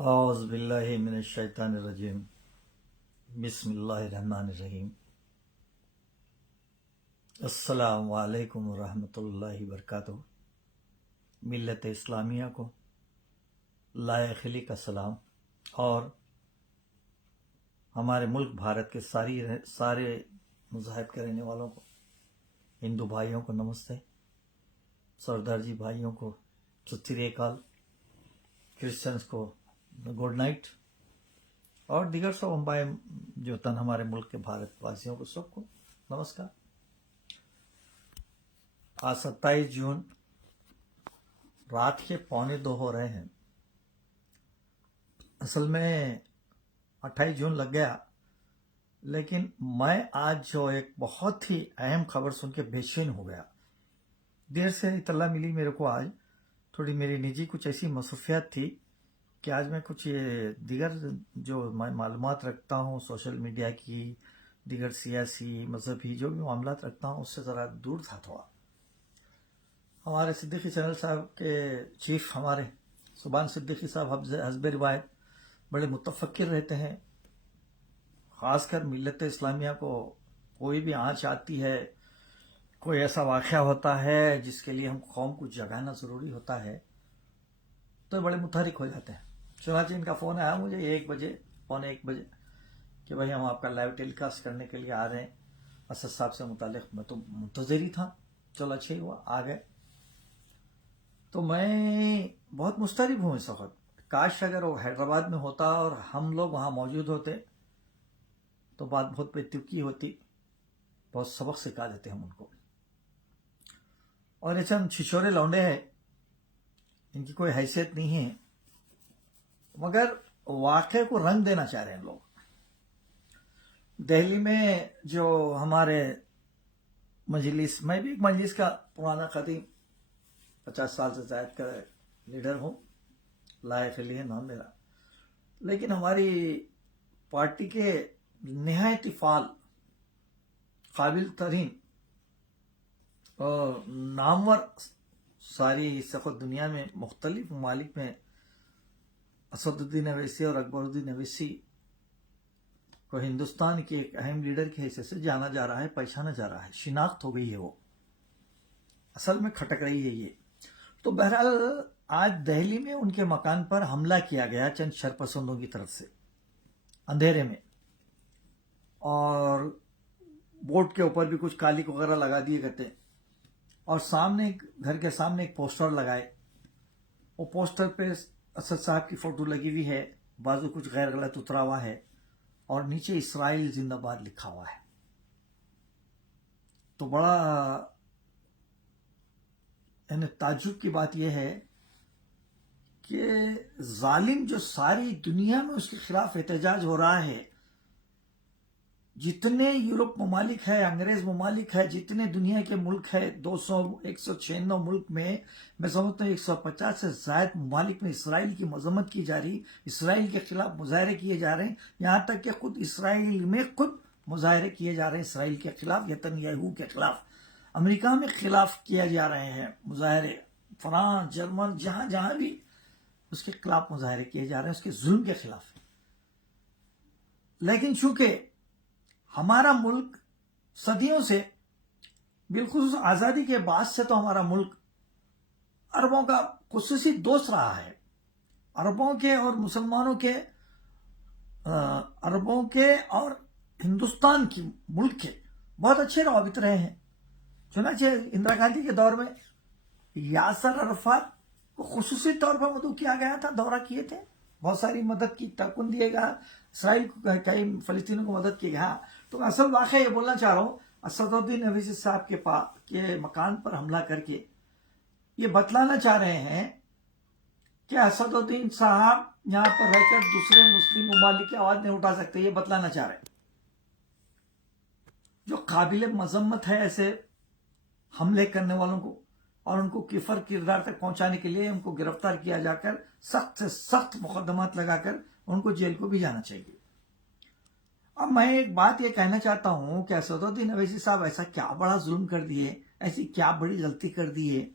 औज़ुबिल्लाहि मिनश्शैतानिर्रजीम बिस्मिल्लाहिर्रहमानिर्रहीम अस्सलामु अलैकुम वरहमतुल्लाहि वबरकातुहू। मिल्लत इस्लामिया को लाए खिली का सलाम और हमारे मुल्क भारत के सारे मज़ाहिब के रहने वालों को, हिंदू भाइयों को नमस्ते, सरदार जी भाइयों को सत श्री अकाल, क्रिश्चियंस को गुड नाइट और दीगर सब अम्बाए जो तन हमारे मुल्क के भारतवासियों को सबको नमस्कार। आज 27 जून रात के 1:45 हो रहे हैं। असल में 28 जून लग गया, लेकिन मैं आज जो एक बहुत ही अहम खबर सुन के बेचैन हो गया। देर से इतला मिली मेरे को। आज थोड़ी मेरी निजी कुछ ऐसी मसरूफियात थी कि आज मैं कुछ ये दीगर जो मैं मालूमात रखता हूँ सोशल मीडिया की, दीगर सियासी मजहबी जो भी मामला रखता हूँ उससे ज़रा दूर था थोड़ा। हमारे सिद्दीकी चैनल साहब के चीफ हमारे सुबान सिद्दीकी साहब हस्ब रिवायत बड़े मुतफक्किर रहते हैं। ख़ासकर मिल्लत इस्लामिया को कोई भी आँच आती है, कोई ऐसा वाक़या होता है जिसके लिए हम कौम को जगाना ज़रूरी होता है, तो बड़े मुतहरिक हो जाते हैं। चुनांचे इनका फ़ोन आया मुझे 1 बजे, 1:45 बजे कि भाई हम आपका लाइव टेलीकास्ट करने के लिए आ रहे हैं असद साहब से मुतालिक। मैं तो मुंतज़िर ही था, चलो अच्छा ही हुआ आ गए। तो मैं बहुत मुस्तरिब हूँ इस वक्त। काश अगर वो हैदराबाद में होता और हम लोग वहाँ मौजूद होते तो बात बहुत बेतुकी होती, बहुत सबक सिखा देते हम उनको। और ये चंद छिछोरे लौंडे हैं, इनकी कोई हैसियत नहीं है, मगर वाक़े को रंग देना चाह रहे हैं लोग। दिल्ली में जो हमारे मजलिस, मैं भी एक मजलिस का पुराना खतीब 50 साल से ज़ायद का लीडर हूँ, लाए खिली है नाम मेरा, लेकिन हमारी पार्टी के निहायत फाल, काबिल तरीन और नामवर सारी इस वक्त दुनिया में मुख्तलिफ ममालिक में असदुद्दीन अवैसी और अकबरुद्दीन अवैसी को हिंदुस्तान के एक अहम लीडर की हैसियत से जाना जा रहा है, पहचाना जा रहा है, शिनाख्त हो गई है। वो असल में खटक रही है ये। तो बहरहाल आज दिल्ली में उनके मकान पर हमला किया गया चंद शरपसंदों की तरफ से अंधेरे में, और बोर्ड के ऊपर भी कुछ कालिक वगैरह लगा दिए गए और सामने घर के सामने एक पोस्टर लगाए। वो पोस्टर पे असद साहब की फोटो लगी हुई है, बाजू कुछ गैर गलत उतरा हुआ है और नीचे इस्राइल जिंदाबाद लिखा हुआ है। तो बड़ा यानी ताज्जुब की बात यह है कि जालिम जो सारी दुनिया में उसके खिलाफ एहतजाज हो रहा है, जितने यूरोप ममालिक है, अंग्रेज ममालिक है, जितने दुनिया के मुल्क है, 196 मुल्क में मैं समझता हूँ 150 से ज्यादा ममालिक में इसराइल की मजम्मत की जा रही, इसराइल के खिलाफ मुजाहरे किए जा रहे हैं। यहाँ तक कि खुद इसराइल में खुद मुजाहरे किए जा रहे हैं इसराइल के खिलाफ, नेतन्याहू के खिलाफ। अमेरिका में खिलाफ किए जा रहे हैं मुजाहरे, फ्रांस, जर्मन, जहां जहां भी उसके खिलाफ मुजाहरे किए जा रहे हैं, उसके जुल्म के खिलाफ। लेकिन चूंकि हमारा मुल्क सदियों से, बिल्कुल आजादी के बाद से तो हमारा मुल्क अरबों का खुसूसी दोस्त रहा है। अरबों के और मुसलमानों के, अरबों के और हिंदुस्तान की मुल्क के बहुत अच्छे रवाबित रहे हैं। चुनांचे इंदिरा गांधी के दौर में यासर अरफात को खुसूसी तौर पर मदऊ किया गया था, दौरा किए थे, बहुत सारी मदद की, तकुन दिएगा इसराइल को, कई फलस्तीनों को मदद की गया। तो मैं असल वाक़या ये बोलना चाह रहा हूँ, असदुद्दीन अवैसी साहब के मकान पर हमला करके ये बतलाना चाह रहे हैं कि असदुद्दीन साहब यहाँ पर रहकर दूसरे मुस्लिम ममालिक की आवाज नहीं उठा सकते, ये बतलाना चाह रहे हैं। जो काबिल मजम्मत है ऐसे हमले करने वालों को, और उनको किफर किरदार तक पहुंचाने के लिए उनको गिरफ्तार किया जाकर सख्त से सख्त मुकदमात लगाकर उनको जेल को भी जाना चाहिए। अब मैं एक बात ये कहना चाहता हूं कि असदुद्दीन अवैसी साहब ऐसा क्या बड़ा जुल्म कर दिए, ऐसी क्या बड़ी गलती कर दी है।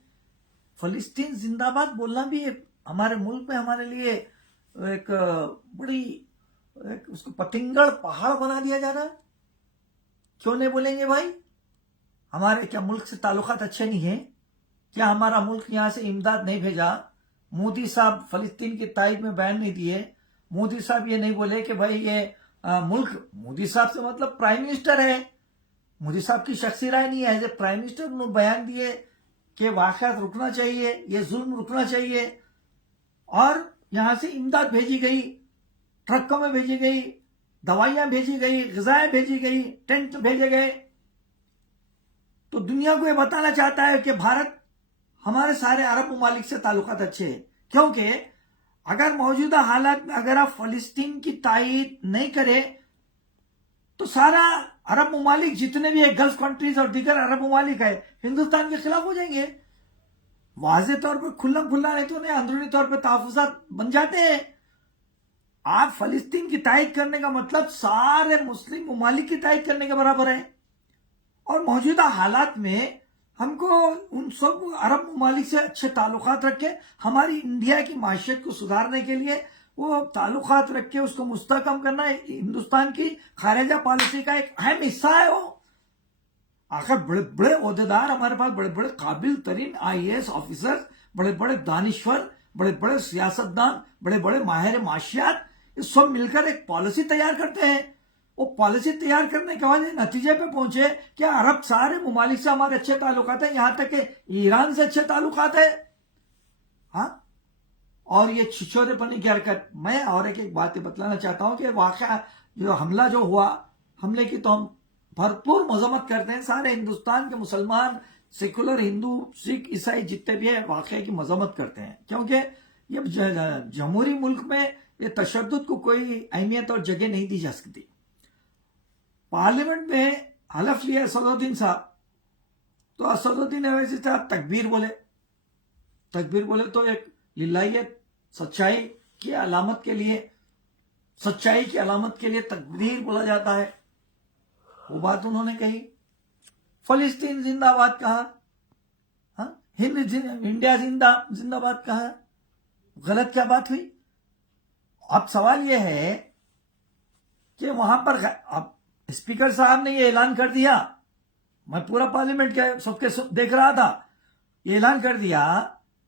फलस्तीन जिंदाबाद बोलना भी हमारे मुल्क में हमारे लिए एक बड़ी एक उसको पतिंगड़ पहाड़ बना दिया जा रहा है। क्यों नहीं बोलेंगे भाई? हमारे क्या मुल्क से ताल्लुकात अच्छे नहीं है क्या? हमारा मुल्क यहां से इमदाद नहीं भेजा? मोदी साहब फलस्तीन की तारीफ में बयान नहीं दिए? मोदी साहब ये नहीं बोले कि भाई ये मुल्क, मोदी साहब से मतलब प्राइम मिनिस्टर है, मोदी साहब की शख्सी राय नहीं है, एज ए प्राइम मिनिस्टर उन्होंने बयान दिए कि वाक़यात रुकना चाहिए, ये जुल्म रुकना चाहिए। और यहां से इमदाद भेजी गई, ट्रकों में भेजी गई, दवाइयां भेजी गई, ग़िज़ाएं भेजी गई, टेंट भेजे गए। तो दुनिया को ये बताना चाहता है कि भारत, हमारे सारे अरब ममालिक से ताल्लुकात अच्छे हैं, क्योंकि अगर मौजूदा हालात में अगर आप फलस्तीन की तायीद नहीं करें तो सारा अरब ममालिक जितने भी है, गल्फ कंट्रीज और दीगर अरब ममालिक है, हिंदुस्तान के खिलाफ हो जाएंगे। वाज़े तौर पर खुल्ला खुल्ला नहीं तो नहीं, अंदरूनी तौर पर तहफ़्फ़ुज़ात बन जाते हैं। आप फलस्तीन की तायीद करने का मतलब सारे मुस्लिम ममालिक की तायीद करने के बराबर है। और मौजूदा हालात में हमको उन सब अरब ममालिक से अच्छे ताल्लुकात रखे, हमारी इंडिया की माशियत को सुधारने के लिए वो ताल्लुकात रख के उसको मुस्तहकम करना हिंदुस्तान की खारिजा पॉलिसी का एक अहम हिस्सा है। वो आखिर बड़े बड़े ओहदेदार हमारे पास, बड़े बड़े काबिल तरीन IAS ऑफिसर, बड़े बड़े दानिश्वर, बड़े बड़े सियासतदान, बड़े बड़े माहिर माशियात, ये सब मिलकर एक पॉलिसी तैयार करते हैं। वो पॉलिसी तैयार करने के बाद नतीजे पे पहुंचे कि अरब सारे ममालिक से हमारे अच्छे ताल्लुकात हैं, यहां तक कि ईरान से अच्छे ताल्लुकात है। हाँ, और ये छिछोरेपनी की हरकत। मैं और एक बात बतलाना चाहता हूं कि वाकया जो हमला जो हुआ, हमले की तो हम भरपूर मजम्मत करते हैं। सारे हिंदुस्तान के मुसलमान, सेकुलर हिंदू, सिख, ईसाई जितने भी है वाकये की मजम्मत करते हैं, क्योंकि ये जमहूरी मुल्क में ये तशद्दुद को कोई अहमियत और जगह नहीं दी जा सकती। पार्लियामेंट में हलफ लिया असदुद्दीन साहब, तो असदुद्दीन अवैसी साहब तकबीर बोले। तकबीर बोले तो एक लिल्लाहियत, सच्चाई की अलामत के लिए, सच्चाई की अलामत के लिए तकबीर बोला जाता है। वो बात उन्होंने कही। फलस्तीन जिंदाबाद कहा, हाँ, इंडिया जिंदाबाद कहा। गलत क्या बात हुई? अब सवाल यह है कि वहां पर अब स्पीकर साहब ने ये ऐलान कर दिया, मैं पूरा पार्लियामेंट के सबके देख रहा था, ये ऐलान कर दिया।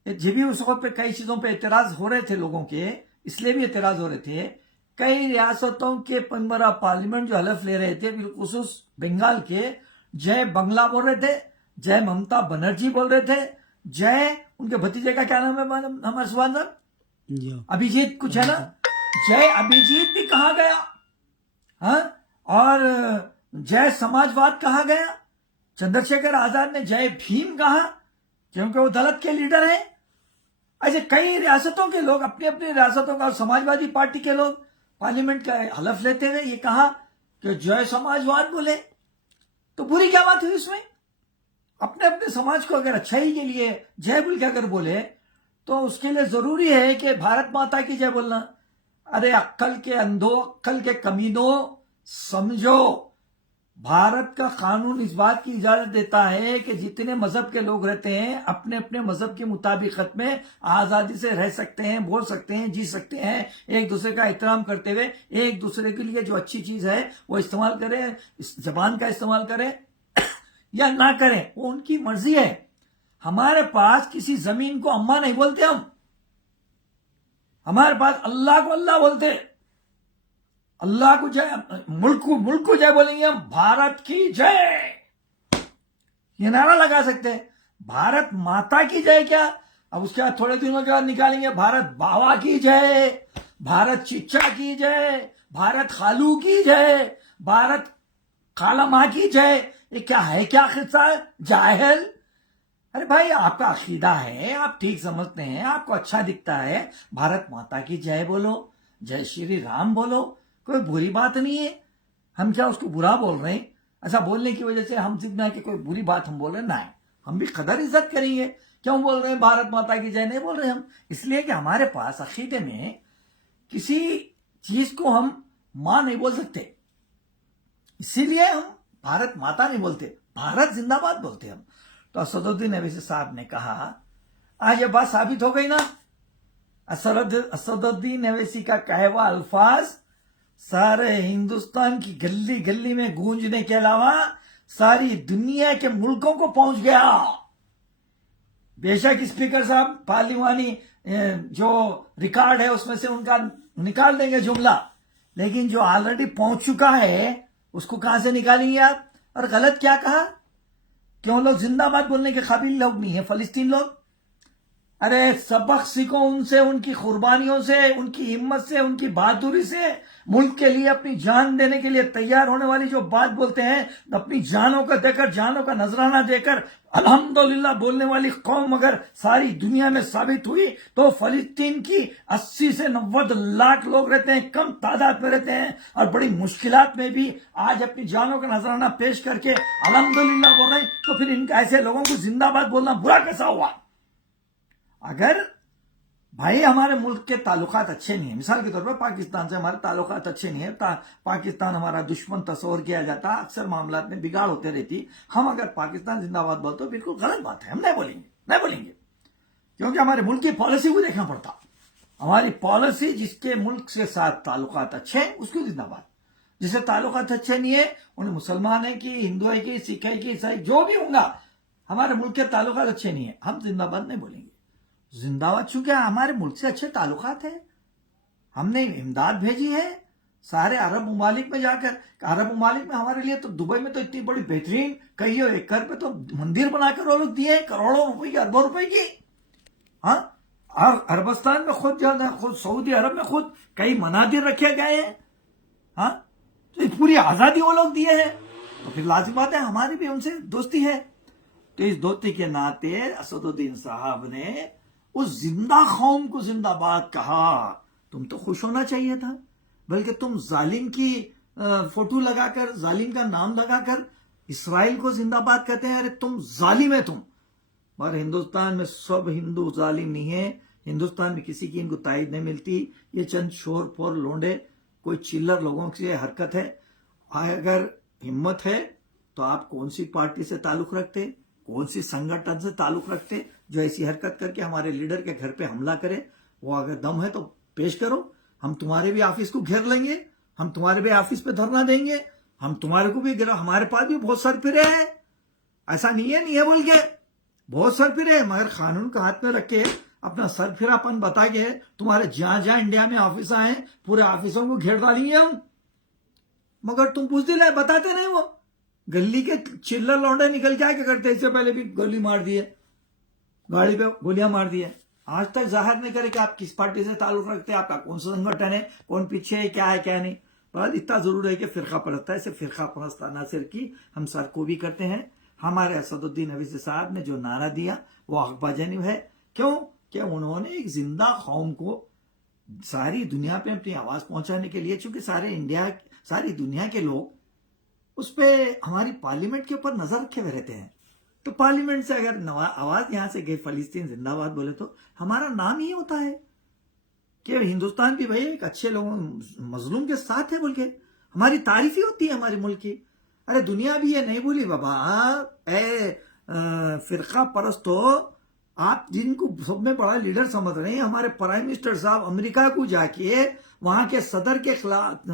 जब भी उस वक्त पे कई चीजों पे एतराज हो रहे थे लोगों के, इसलिए भी एतराज हो रहे थे। कई रियासतों के मेंबर पार्लियामेंट जो हलफ ले रहे थे, बिलखुसूस बंगाल के, जय बंगला बोल रहे थे, जय ममता बनर्जी बोल रहे थे, जय उनके भतीजे का क्या नाम है हमारे सुभान साहब, अभिजीत कुछ है ना, जय अभिजीत भी कहा गया, हाँ, और जय समाजवाद कहा गया। चंद्रशेखर आजाद ने जय भीम कहा, क्योंकि वो दलित के लीडर हैं। ऐसे कई रियासतों के लोग, अपनी अपनी रियासतों का, समाजवादी पार्टी के लोग पार्लियामेंट का हलफ लेते हुए ये कहा कि जय समाजवाद बोले। तो बुरी क्या बात हुई इसमें? अपने अपने समाज को अगर अच्छाई के लिए जय बोल के अगर बोले तो उसके लिए जरूरी है कि भारत माता की जय बोलना। अरे अक्कल के अंधो, अक्कल के कमीनों, समझो, भारत का कानून इस बात की इजाजत देता है कि जितने मजहब के लोग रहते हैं अपने अपने मजहब के मुताबिकत में आजादी से रह सकते हैं, बोल सकते हैं, जी सकते हैं, एक दूसरे का एहतराम करते हुए एक दूसरे के लिए जो अच्छी चीज है वो इस्तेमाल करें, इस जबान का इस्तेमाल करें या ना करें, वो उनकी मर्जी है। हमारे पास किसी जमीन को अम्मा नहीं बोलते हम, हमारे पास अल्लाह को अल्लाह बोलते, अल्लाह को जय, मुल्क को जय बोलेंगे हम, भारत की जय ये नारा लगा सकते हैं। भारत माता की जय क्या, अब उसके बाद थोड़े दिनों के बाद निकालेंगे भारत बाबा की जय, भारत चिच्चा की जय, भारत खालू की जय, भारत खाला माँ की जय। ये क्या है, क्या किस्सा है जाहिल? अरे भाई, आपका अकीदा है, आप ठीक समझते हैं, आपको अच्छा दिखता है, भारत माता की जय बोलो, जय श्री राम बोलो, कोई बुरी बात नहीं है। हम क्या उसको बुरा बोल रहे हैं? ऐसा बोलने की वजह से हम जितना है कि कोई बुरी बात हम बोल रहे हैं, नहीं, हम भी कदर इज्जत करेंगे। क्यों बोल रहे हैं भारत माता की जय? नहीं बोल रहे हम, इसलिए कि हमारे पास अकीदे में किसी चीज को हम मां नहीं बोल सकते, इसीलिए हम भारत माता नहीं बोलते, भारत जिंदाबाद बोलते हम। तो असदुद्दीन अवैसी साहब ने कहा, आज ये बात साबित हो गई ना, असदुद्दीन अवैसी का कहे हुआ अल्फाज सारे हिंदुस्तान की गली गली में गूंजने के अलावा सारी दुनिया के मुल्कों को पहुंच गया। बेशक स्पीकर साहब पार्लिमानी जो रिकॉर्ड है उसमें से उनका निकाल देंगे जुमला, लेकिन जो ऑलरेडी पहुंच चुका है उसको कहां से निकालेंगे आप? और गलत क्या कहा? क्यों लोग जिंदाबाद बोलने के काबिल लोग नहीं है फलस्तीन लोग? अरे सबक सीखो उनसे, उनकी कुर्बानियों से, उनकी हिम्मत से, उनकी बहादुरी से। मुल्क के लिए अपनी जान देने के लिए तैयार होने वाली जो बात बोलते हैं, अपनी जानों का देकर, जानों का नजराना देकर अल्हम्दुलिल्लाह बोलने वाली कौम अगर सारी दुनिया में साबित हुई तो फलस्तीन की 80 से 90 लाख लोग रहते हैं, कम तादाद में रहते हैं और बड़ी मुश्किलात में भी आज अपनी जानों का नजराना पेश करके अल्हम्दुलिल्लाह बोल रहे हैं। तो फिर इन ऐसे लोगों को जिंदाबाद बोलना बुरा कैसा हुआ? अगर भाई हमारे मुल्क के ताल्लुकात अच्छे नहीं है, मिसाल के तौर पर पाकिस्तान से हमारे ताल्लुकात अच्छे नहीं है, पाकिस्तान हमारा दुश्मन तस्वर किया जाता, अक्सर मामलात में बिगाड़ होते रहती, हम अगर पाकिस्तान जिंदाबाद बोलते तो बिल्कुल गलत बात है, हम नहीं बोलेंगे क्योंकि हमारे मुल्क की पॉलिसी को देखना पड़ता। हमारी पॉलिसी जिसके मुल्क के साथ ताल्लुकात अच्छे हैं उसको जिंदाबाद, जिससे ताल्लुकात अच्छे नहीं है, उन्हें मुसलमान है कि हिंदू है कि सिख है कि ईसाई जो भी होगा, हमारे मुल्क के ताल्लुकात अच्छे नहीं है, हम जिंदाबाद नहीं बोलेंगे। जिंदाबाद चूंकि हमारे मुल्क से अच्छे ताल्लुकात है, हमने इमदाद भेजी है सारे अरब ममालिक में जाकर। अरब ममालिक में हमारे लिए तो दुबई में तो इतनी बड़ी बेहतरीन कई एकड़ पे तो मंदिर बनाकर वो लोग दिए, करोड़ों रुपए की, अरबों रुपए की। हाँ, और अरबस्तान में खुद सऊदी अरब में खुद कई मनादिर रखे गए हैं। हाँ, तो पूरी आजादी वो लोग दिए हैं, तो फिर लाजिम बात है हमारी भी उनसे दोस्ती है। तो इस दोस्ती के नाते असदुद्दीन साहब ने उस जिंदा कौम को जिंदाबाद कहा। तुम तो खुश होना चाहिए था, बल्कि तुम जालिम की फोटो लगाकर, जालिम का नाम लगाकर इसराइल को जिंदाबाद कहते हैं। अरे तुम जालिम है तुम। और हिंदुस्तान में सब हिंदू जालिम नहीं है, हिंदुस्तान में किसी की इनको तायद नहीं मिलती। ये चंद शोर पोर लोंडे, कोई चिल्लर लोगों की हरकत है। अगर हिम्मत है तो आप कौन सी पार्टी से ताल्लुक रखते, कौन सी संगठन से ताल्लुक रखते जो ऐसी हरकत करके हमारे लीडर के घर पे हमला करे? वो अगर दम है तो पेश करो, हम तुम्हारे भी ऑफिस को घेर लेंगे, हम तुम्हारे भी ऑफिस पे धरना देंगे, हम तुम्हारे को भी गिरा। हमारे पास भी बहुत सरफिरे हैं, ऐसा नहीं है बोल के, बहुत सरफिरे हैं, मगर कानून का हाथ में रख के अपना सरफिरापन बता के तुम्हारे जहां जहां इंडिया में ऑफिस आए पूरे ऑफिसों को घेर डालेंगे हम। मगर तुम बुज़दिल है, बताते नहीं। वो गली के चिल्लर लौंडे निकल के क्या करते, इससे पहले भी गोली मार दिए, गाड़ी पे गोलियां मार दिए। आज तक जाहिर नहीं करे कि आप किस पार्टी से ताल्लुक रखते हैं, आपका कौन सा संगठन है, कौन पीछे है, क्या नहीं। बस इतना जरूर है कि फिरका परस्त है, सिर्फ फिरका परस्त अनासर की हम सर को भी करते हैं। हमारे असदुद्दीन अवैसी साहब ने जो नारा दिया वो हक़-बा-जनिब है। क्यों? कि उन्होंने एक जिंदा कौम को सारी दुनिया पे अपनी आवाज पहुंचाने के लिए, चूंकि सारी दुनिया के लोग उस पर हमारी पार्लियामेंट के ऊपर नजर रखे हुए रहते हैं। तो पार्लियामेंट से अगर आवाज यहां से गई फलस्तीन जिंदाबाद बोले तो हमारा नाम ही होता है कि हिंदुस्तान भी भाई एक अच्छे लोगों मजलूम के साथ है बोल के हमारी तारीफ ही होती है हमारे मुल्क की। अरे दुनिया भी ये नहीं बोली बाबा, फिरका परस्त हो आप, जिनको सब में बड़ा लीडर समझ रहे हैं। हमारे प्राइम मिनिस्टर साहब अमेरिका को जाके वहां के सदर के खिलाफ,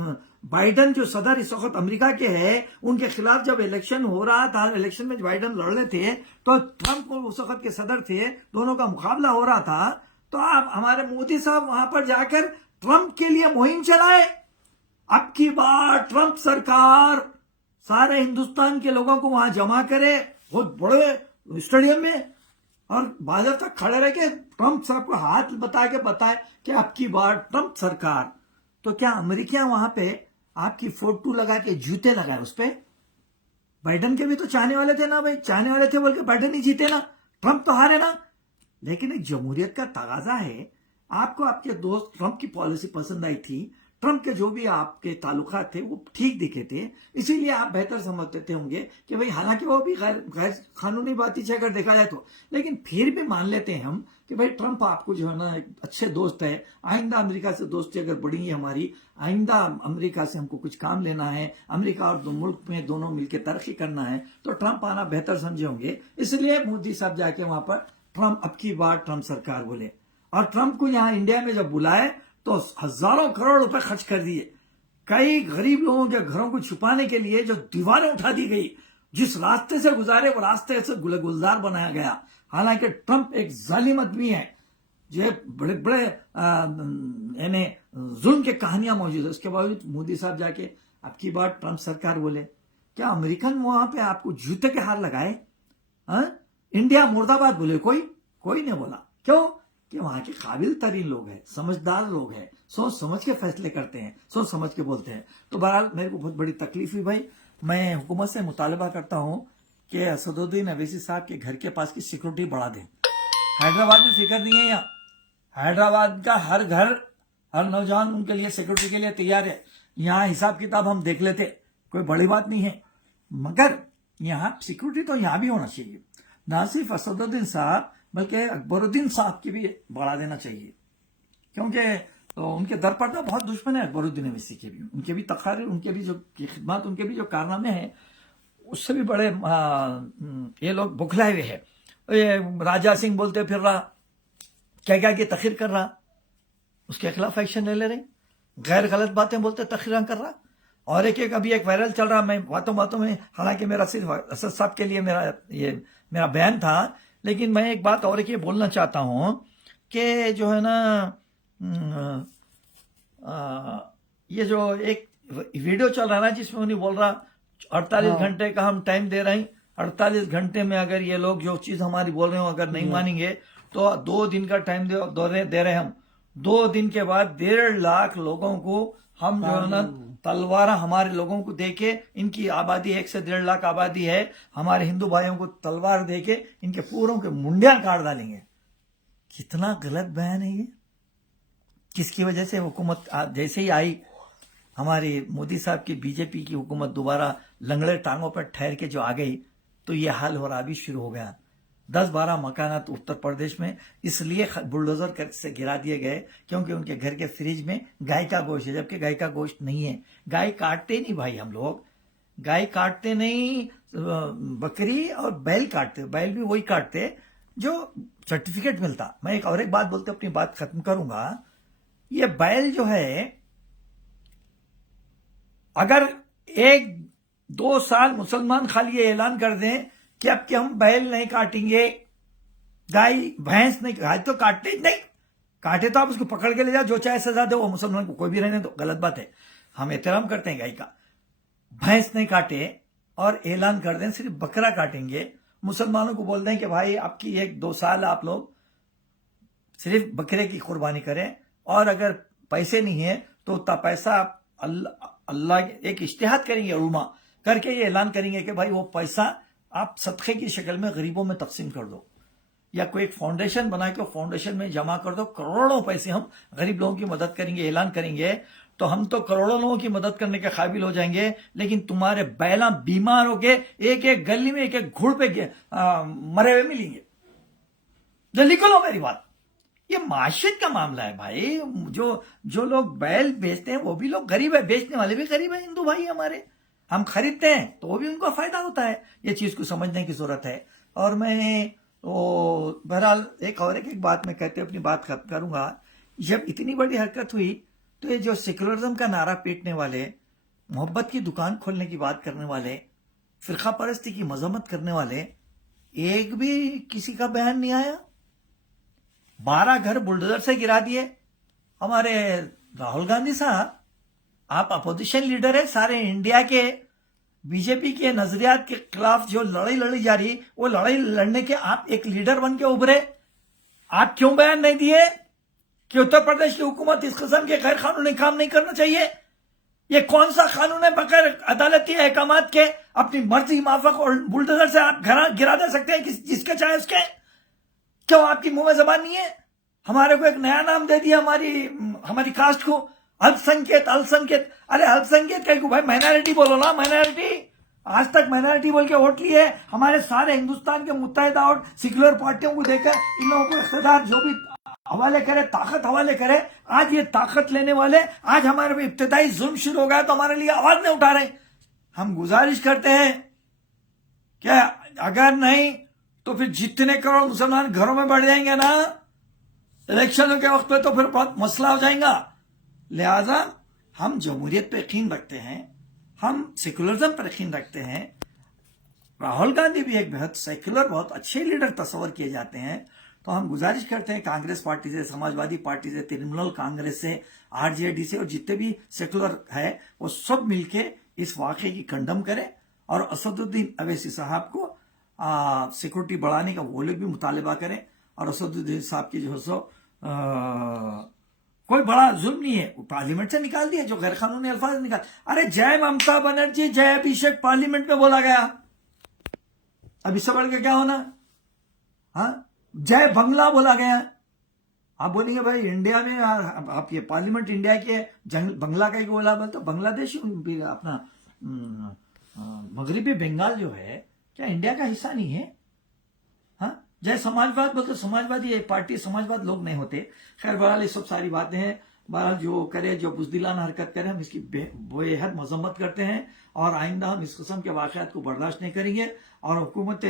बाइडन जो सदर इस वक्त अमेरिका के हैं, उनके खिलाफ जब इलेक्शन हो रहा था, इलेक्शन में बाइडन लड़ रहे थे तो ट्रंप को उस वक्त के सदर थे, दोनों का मुकाबला हो रहा था, तो आप हमारे मोदी साहब वहां पर जाकर ट्रंप के लिए मुहिम चलाए। अब की बार ट्रंप सरकार सारे हिंदुस्तान के लोगों को वहां जमा करे बहुत बड़े स्टेडियम में और बाजार तक खड़े रह के ट्रंप साहब को हाथ बता के बताए कि आपकी बार ट्रंप सरकार। तो क्या अमेरिका वहां पे आपकी फोटो लगा के जूते लगाए उस पे? बाइडन के भी तो चाहने वाले थे ना भाई, चाहने वाले थे बोल के बाइडन ही जीते ना, ट्रंप तो हारे ना। लेकिन एक जमहूरियत का तगाजा है, आपको आपके दोस्त ट्रंप की पॉलिसी पसंद आई थी, ट्रंप के जो भी आपके ताल्लुकात थे वो ठीक दिखे थे, इसीलिए आप बेहतर समझते होंगे कि भाई हालांकि वो भी गैर कानूनी बात ही अगर देखा जाए तो, लेकिन फिर भी मान लेते हैं हम कि भाई ट्रंप आपको जो है ना एक अच्छे दोस्त है। आइंदा अमेरिका से दोस्ती अगर बढ़ी है हमारी, आइंदा अमेरिका से हमको कुछ काम लेना है, अमेरिका और दो मुल्क में दोनों मिलकर तरक्की करना है, तो ट्रंप आना बेहतर समझे होंगे। इसलिए मोदी साहब जाके वहां पर ट्रंप अब की बार ट्रंप सरकार बोले। और ट्रंप को यहां इंडिया में जब बुलाए तो हजारों करोड़ रुपए खर्च कर दिए। कई गरीब लोगों के घरों को छुपाने के लिए जो दीवारें उठा दी गई, जिस रास्ते से गुजारे वो रास्ते से गुलजार बनाया गया। हालांकि ट्रंप एक जालिम आदमी है, जो बड़े बड़े यानी जुल्म की कहानियां मौजूद है, उसके बावजूद मोदी साहब जाके अब की बार ट्रंप सरकार बोले, क्या अमेरिकन वहां पे आपको जूते के हार लगाए? इंडिया मुर्दाबाद बोले, कोई नहीं बोला। क्यों? कि वहां के काबिल तरीन लोग हैं, समझदार लोग हैं, सोच समझ के फैसले करते हैं, सोच समझ के बोलते हैं। तो बहरहाल मेरे को बहुत बड़ी तकलीफ हुई भाई। मैं हुकूमत से मुतालबा करता हूं कि असदुद्दीन अवैसी साहब के घर के पास की सिक्योरिटी बढ़ा दें। हैदराबाद में फिक्र नहीं है, यहाँ हैदराबाद का हर घर, हर नौजवान उनके लिए सिक्योरिटी के लिए तैयार है। यहाँ हिसाब किताब हम देख लेते, कोई बड़ी बात नहीं है, मगर यहाँ सिक्योरिटी तो यहाँ भी होना चाहिए। ना सिर्फ असदुद्दीन साहब बल्कि अकबरुद्दीन साहब की भी बढ़ा देना चाहिए, क्योंकि तो उनके दर पर तो बहुत दुश्मन है अकबरुद्दीन अवैसी के भी, उनके भी तकारीर, उनके भी जो खिदमत, उनके भी जो कारनामे हैं, उससे भी बड़े ये लोग बुखलाए हुए हैं। राजा सिंह बोलते फिर रहा, क्या क्या की तखरीर कर रहा, उसके खिलाफ एक्शन ले रहे, गैर गलत बातें बोलते तखरीर कर रहा। और एक अभी एक वायरल चल रहा, मैं बातों में, हालांकि मेरा सिर्फ असद साहब के लिए मेरा बयान था, लेकिन मैं एक बात और ये बोलना चाहता हूं कि जो है ना, ये जो एक वीडियो चल रहा है ना, जिसमें उन्हें बोल रहा 48 घंटे का हम टाइम दे रहे हैं, 48 घंटे में अगर ये लोग जो चीज हमारी बोल रहे हो अगर नहीं मानेंगे तो 2 दिन का टाइम दे रहे हम। 2 दिन के बाद 1.5 लाख लोगों को हम जो है ना तलवार हमारे लोगों को देके, इनकी आबादी 1 से 1.5 लाख आबादी है, हमारे हिंदू भाइयों को तलवार देके इनके पूरों के मुंडियां काट डालेंगे। कितना गलत बयान है ये। किसकी वजह से हुकूमत जैसे ही आई हमारी मोदी साहब की बीजेपी की हुकूमत दोबारा लंगड़े टांगों पर ठहर के जो आ गई, तो ये हाल हो रहा अभी शुरू हो गया। 10-12 मकानात उत्तर प्रदेश में इसलिए बुलडोजर से गिरा दिए गए क्योंकि उनके घर के फ्रिज में गाय का गोश्त है, जबकि गाय का गोश्त नहीं है। गाय काटते नहीं भाई, हम लोग गाय काटते नहीं, बकरी और बैल काटते, बैल भी वही काटते जो सर्टिफिकेट मिलता। मैं एक बात बोलते अपनी बात खत्म करूंगा। ये बैल जो है, अगर 1-2 साल मुसलमान खाली ये ऐलान कर दें कि अब कि हम बैल नहीं काटेंगे, गाय भैंस नहीं, गाय तो काटते ही नहीं, काटे तो आप उसको पकड़ के ले जाओ, जो चाहे सजा दो, वो मुसलमान को कोई भी रहने दो, गलत बात है, हम एहतराम करते हैं गाय का। भैंस नहीं काटे और ऐलान कर दें सिर्फ बकरा काटेंगे, मुसलमानों को बोल दें कि भाई आपकी 1-2 साल आप लोग सिर्फ बकरे की कुर्बानी करें, और अगर पैसे नहीं है तो उतना पैसा अल्लाह एक इज्तिहाद करेंगे, उलमा करके ये ऐलान करेंगे कि भाई वो पैसा आप सदक़े की शक्ल में गरीबों में तकसीम कर दो, या कोई एक फाउंडेशन बना के फाउंडेशन में जमा कर दो, करोड़ों पैसे हम गरीब लोगों की मदद करेंगे, ऐलान करेंगे, तो हम तो करोड़ों लोगों की मदद करने के काबिल हो जाएंगे। लेकिन तुम्हारे बैला बीमार हो गए, एक गली में एक घुड़ पे मरे हुए मिलेंगे। जल्दी करो मेरी बात, ये माशियत का मामला है भाई। जो लोग बैल बेचते हैं वो भी लोग गरीब है, बेचने वाले भी गरीब है, हिंदू भाई हमारे, हम खरीदते हैं तो वो भी उनको फायदा होता है। ये चीज को समझने की जरूरत है। और मैं बहरहाल एक बात मैं कहते अपनी बात खत्म करूंगा। जब इतनी बड़ी हरकत हुई तो ये जो सेकुलरिज्म का नारा पीटने वाले, मोहब्बत की दुकान खोलने की बात करने वाले, फिरका परस्ती की मजम्मत करने वाले, एक भी किसी का बयान नहीं आया। 12 घर बुलडोजर से गिरा दिए। हमारे राहुल गांधी साहब, आप अपोजिशन लीडर है, सारे इंडिया के बीजेपी के नजरियात के खिलाफ जो लड़ाई लड़ी जा रही, वो लड़ाई लड़ने के आप एक लीडर बन के उभरे। आप क्यों बयान नहीं दिए कि उत्तर प्रदेश की हुकूमत इस किस्म के गैर कानूनी काम नहीं करना चाहिए? ये कौन सा कानून है बगैर अदालती अहकामात के अपनी मर्जी माफक और बुलडोजर से आप घर गिरा दे सकते हैं जिसके चाहे उसके? क्यों आपकी मुंह में जबान नहीं है? हमारे को एक नया नाम दे दिया हमारी कास्ट को, अल्पसंख्यक। अरे अल्पसंख्यक कहीं को भाई, माइनॉरिटी बोलो ना, माइनॉरिटी। आज तक माइनॉरिटी बोल के वोट लिए हमारे सारे हिंदुस्तान के मुत्तहिदा और सेक्युलर पार्टियों को देकर इन लोगों को इख्तियार जो भी हवाले करे, ताकत हवाले करे। आज ये ताकत लेने वाले आज हमारे पे इब्तिदाई जुल्म शुरू हो गया तो हमारे लिए आवाज नहीं उठा रहे। हम गुजारिश करते हैं क्या, अगर नहीं तो फिर जितने करोड़ मुसलमान घरों में बढ़ जाएंगे ना, इलेक्शनों के वक्त पे तो फिर बहुत मसला हो जाएगा। लिहाजा हम जमहूरियत पे यकीन रखते हैं, हम सेकुलरिज्म पर यकीन रखते हैं। राहुल गांधी भी एक बेहद सेक्युलर, बहुत अच्छे लीडर तस्वर किए जाते हैं। तो हम गुजारिश करते हैं कांग्रेस पार्टी से, समाजवादी पार्टी से, तृणमूल कांग्रेस से, आरजेडी से और जितने भी सेकुलर है वो सब मिलके इस वाकये की कंडम करें और असदुद्दीन अवैसी साहब को सिक्योरिटी बढ़ाने का वो लोग भी मुतालबा करें। और असदुद्दीन साहब की जो है सो कोई बड़ा जुल्म नहीं है, वो पार्लियामेंट से निकाल दिया, जो गैर कानूनी अल्फाज निकाल। अरे जय ममता बनर्जी, जय अभिषेक पार्लियामेंट में बोला गया, अब इससे बढ़ के क्या होना? हाँ, जय बंगला बोला गया। आप बोलेंगे भाई इंडिया में आप ये पार्लियामेंट इंडिया की है, बंगला का ही बोला, बोलते बांग्लादेश अपना मगरिबी बंगाल जो है क्या इंडिया का हिस्सा नहीं है? हाँ, जय समाजवाद बोलते, समाजवादी ये पार्टी समाजवाद लोग नहीं होते। खैर बहरहाल ये सब सारी बातें हैं। बहरहाल जो करे, जो बुज़दिलाना हरकत करे, हम इसकी बेहद मजम्मत करते हैं और आइंदा हम इस किस्म के वाक़यात को बर्दाश्त नहीं करेंगे। और हुकूमत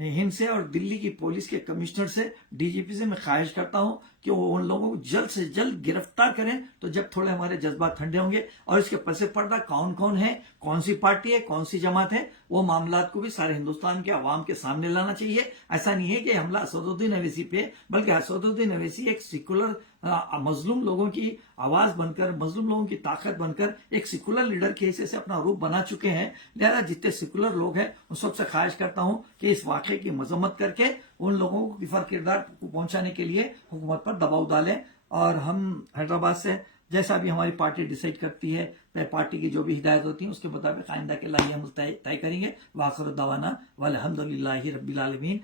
हिंद से और दिल्ली की पुलिस के कमिश्नर से, डीजीपी से मैं ख्वाहिश करता हूं कि वो उन लोगों को जल्द से जल्द गिरफ्तार करें, तो जब थोड़े हमारे जज्बात ठंडे होंगे। और इसके पसे पर्दा कौन कौन है, कौन सी पार्टी है, कौन सी जमात है, वो मामला को भी सारे हिंदुस्तान के अवाम के सामने लाना चाहिए। ऐसा नहीं है कि हमला असदुद्दीन अवैसी पे, बल्कि असदुद्दीन अवैसी एक सेकुलर मजलूम लोगों की आवाज बनकर, मजलूम लोगों की ताकत बनकर एक सेकुलर लीडर के हिस्से से अपना रूप बना चुके हैं। लिहाजा जितने सेकुलर लोग हैं उन सबसे ख्वाहिश करता हूं कि इस वाकये की मजम्मत करके उन लोगों को किफर किरदार को पहुंचाने के लिए हुकूमत पर दबाव डालें। और हम हैदराबाद से जैसा भी हमारी पार्टी डिसाइड करती है, पार्टी की जो भी हिदायत होती है उसके मुताबिक आइंदा के लिए हम तय करेंगे। वाखिर दावाना वल्हम्दुलिल्लाहि रब्बिल आलमीन।